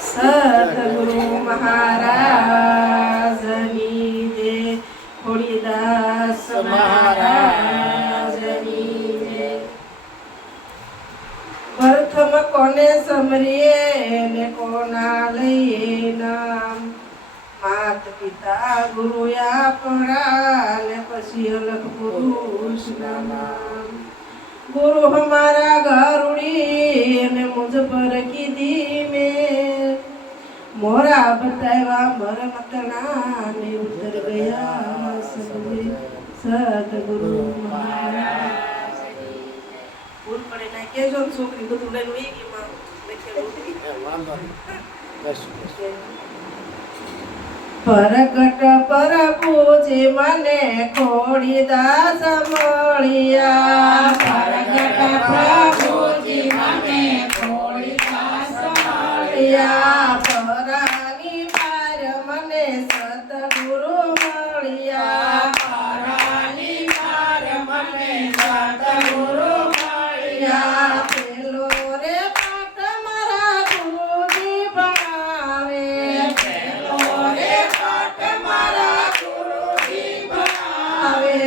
સદગુરુ મહારાજની જય, ખોડીદાસ મહારાજની જય. પ્રથમ કોને સમરીએ ને કોના લઈએ નામ, માત પિતા ગુરુ આપણા ને પછી અલગ પુરુષના નામ. ગુરુ હમારા ગરુડી ને મુझ પર કીધી મેં, મોરા બતાવ્યા મરમતના ને ઉતર ગયા સદગુરુ. સદગુરુ મહારાજ ભૂલ પડે ના કેજો ને છોકરી બધું લઈને વહી ગઈ માં પરગટ પર પૂજે મને ખોડીદાસ મળ્યા. પરગટ પ્રભુજી મને ખોડીદાસ મળ્યા. પરાની પાર મને સદગુરુ મળ્યા. પરાની પાર મને સદગુરુ મળ્યા. પેલો રે પાઠ મારા ગુરુજી ભણાવે. પેલો રે પાઠ મારા ગુરુજી ભણાવે.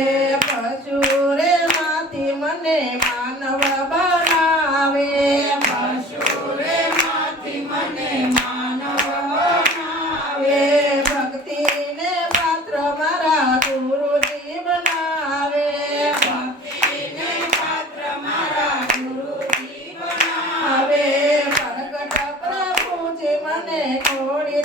પશુ રે માંથી મને માનવ બનાવે. પશુ રે માંથી મને માનવ બનાવે. ભક્તિને પાત્ર મારા ગુરુજી બનાવે. ભક્તિને પાત્ર મારા ગુરુજી બનાવે. પ્રગટ પ્રભુજી મને ખોડી